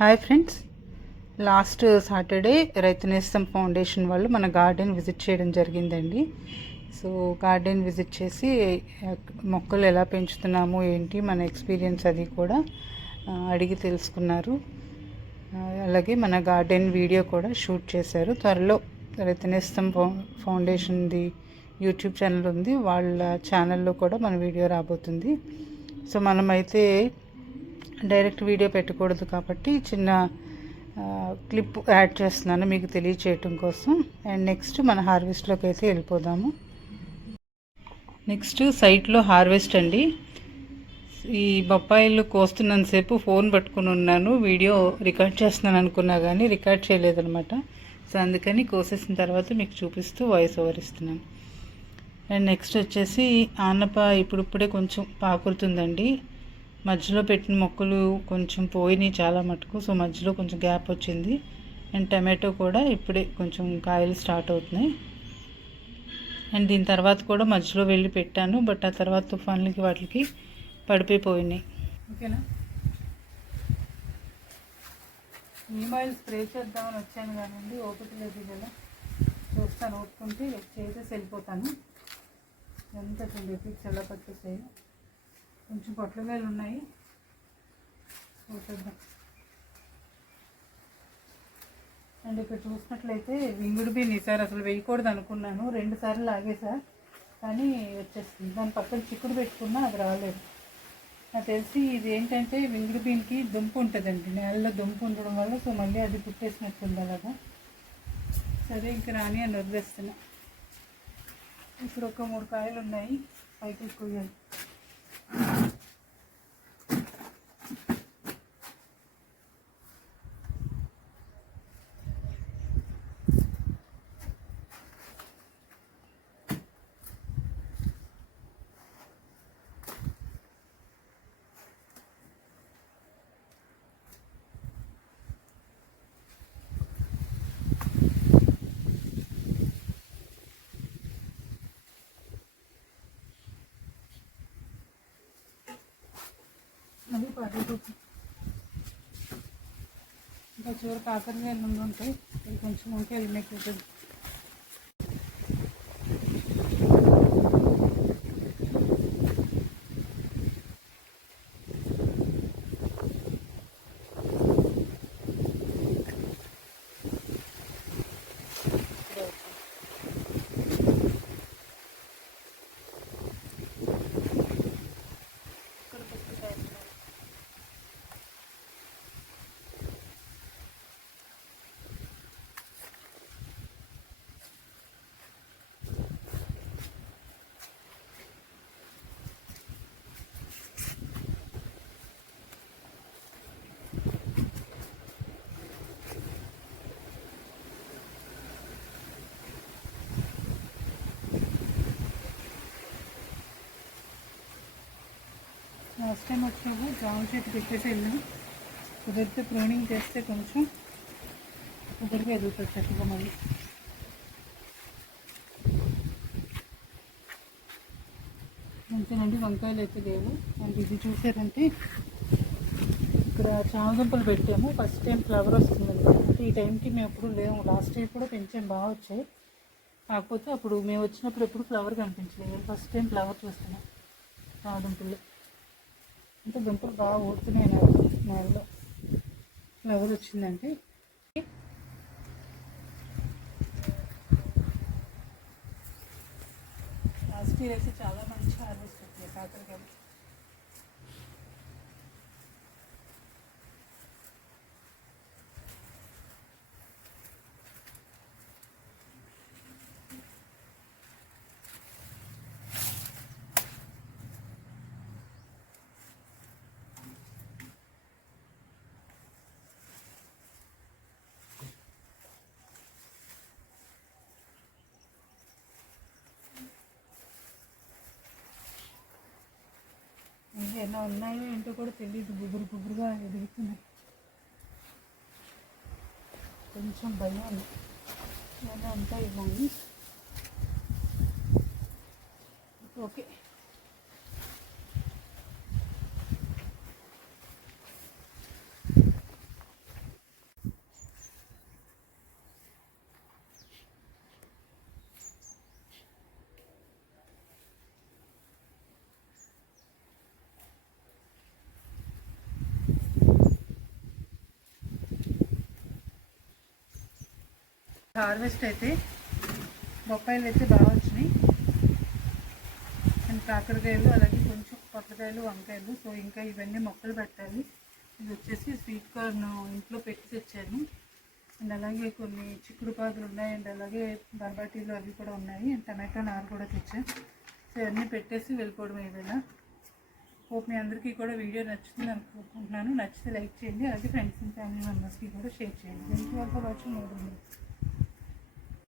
Hi friends, last Saturday రైతు నేస్తం foundation వాళ్ళు మన గార్డెన్ విజిట్ చేయడం జరిగిందండి. సో గార్డెన్ విజిట్ చేసి మొక్కలు ఎలా పెంచుతున్నాము ఏంటి మన ఎక్స్పీరియన్స్ అది కూడా అడిగి తెలుసుకున్నారు. అలాగే మన గార్డెన్ వీడియో కూడా షూట్ చేశారు. త్వరలో రైతు నేస్తం ఫౌండేషన్ది యూట్యూబ్ ఛానల్ ఉంది, వాళ్ళ ఛానల్లో కూడా మన వీడియో రాబోతుంది. సో మనమైతే డైరెక్ట్ వీడియో పెట్టకూడదు కాబట్టి చిన్న క్లిప్ యాడ్ చేస్తున్నాను మీకు తెలియచేయటం కోసం. అండ్ నెక్స్ట్ మన హార్వెస్ట్లోకి అయితే వెళ్ళిపోదాము. నెక్స్ట్ సైట్లో హార్వెస్ట్ అండి. ఈ బొప్పాయిలు కోస్తున్నంతసేపు ఫోన్ పట్టుకుని ఉన్నాను, వీడియో రికార్డ్ చేస్తున్నాను అనుకున్నా కానీ రికార్డ్ చేయలేదనమాట. సో అందుకని కోసేసిన తర్వాత మీకు చూపిస్తూ వాయిస్ ఓవర్ ఇస్తున్నాను. అండ్ నెక్స్ట్ వచ్చేసి ఆనప ఇప్పుడిప్పుడే కొంచెం పాకురుతుందండి. మధ్యలో పెట్టిన మొక్కలు కొంచెం పోయినాయి చాలా మటుకు, సో మధ్యలో కొంచెం గ్యాప్ వచ్చింది. అండ్ టమాటో కూడా ఇప్పుడే కొంచెం కాయలు స్టార్ట్ అవుతున్నాయి. అండ్ దీని తర్వాత కూడా మధ్యలో వెళ్ళి పెట్టాను, బట్ ఆ తర్వాత తుఫాన్లకి వాటికి పడిపోయినాయి. ఓకేనా, నీమ్ ఆయిల్ స్ప్రే చేద్దామని వచ్చాను కానండి, ఓపిక లేదు కదా. చూస్తాను, ఓపుకుంటే చేసేసి వెళ్ళిపోతాను. ఎంత 20 ఫీట్స్ ఎలా పట్టేసాయి. కొంచెం పొట్లకాయలు ఉన్నాయి, చూద్దాం. అండ్ ఇక్కడ చూసినట్లయితే వింగుడు బీన్ ఈసారి అసలు వేయకూడదు అనుకున్నాను, 2 సార్లు లాగేసా కానీ వచ్చేస్తుంది. దాని పక్కన చిక్కుడు పెట్టుకున్నా అది రాలేదు. నాకు తెలిసి ఇది ఏంటంటే వింగుడు బీన్కి దుంపు ఉంటుందండి, నేలలో దుంపు ఉండడం వల్ల. సో మళ్ళీ అది పుట్టేసినట్టుంది అలాగా. సరే ఇంక రాని అని వదిలేస్తున్నా. ఇప్పుడు ఒక 3 కాయలు ఉన్నాయి, పైకి కొయ్యాలి. అది పడిపోతుంది. ఇంకా చివరికి కాకరకాయలు ఉండుంటాయి, ఇది కొంచెం వంకాయలు నెక్కుతుంది. లాస్ట్ టైం వచ్చినప్పుడు జామ చెట్టు పెట్టేసి వెళ్ళాం, కుదిరితే ప్రూనింగ్ చేస్తే కొంచెం కుదిరిగా ఎదుగుతుంది చక్కగా. మళ్ళీ మంచిగానండి, వంకాయలు అయితే లేవు. అండ్ ఇది చూసారంటే ఇక్కడ చామదుంపలు పెట్టాము, ఫస్ట్ టైం ఫ్లవర్ వస్తుందండి. అంటే ఈ టైంకి మేము ఎప్పుడు లేము, లాస్ట్ ఇయర్ కూడా పెంచాము, బాగా వచ్చాయి. కాకపోతే అప్పుడు మేము వచ్చినప్పుడు ఎప్పుడు ఫ్లవర్ కనిపించలేదు, ఫస్ట్ టైం ఫ్లవర్ చూస్తున్నాం చామదుంపలు. అంటే దుంపలు బాగా ఊడుతున్నాయి నేలలో, ఫ్లవర్ వచ్చిందంటే. లాస్ట్ ఇయర్ అయితే చాలా మంచి హార్వెస్ట్ వచ్చాయి కాకరకాయలు. ఎలా ఉన్నాయో ఏంటో కూడా తెలియదు, గుబురుగా ఎదుగుతున్నాయి. కొంచెం భయం ఎలా ఉంటాయి ఇవన్నీ. ఓకే, హార్వెస్ట్ అయితే బొప్పాయిలు అయితే బాగా వచ్చినాయి, అండ్ కాకరకాయలు, అలాగే కొంచెం పొట్లకాయలు, వంకాయలు. సో ఇంకా ఇవన్నీ మొక్కలు పెట్టాలి. ఇది వచ్చేసి స్వీట్ కార్న్ ఇంట్లో పెట్టి తెచ్చాను, అండ్ అలాగే కొన్ని చిక్కుడు పాదులు ఉన్నాయి, అండ్ అలాగే బర్బాటీలు అవి కూడా ఉన్నాయి, అండ్ టమాటో నారు కూడా తెచ్చాను. సో ఇవన్నీ పెట్టేసి వెళ్ళిపోవడం ఏదైనా. హోప్ మీ అందరికీ కూడా వీడియో నచ్చుతుంది అనుకుంటున్నాను. నచ్చితే లైక్ చేయండి, అలాగే ఫ్రెండ్స్ అండ్ ఫ్యామిలీ మెంబర్స్కి కూడా షేర్ చేయండి. Thank you all for watching.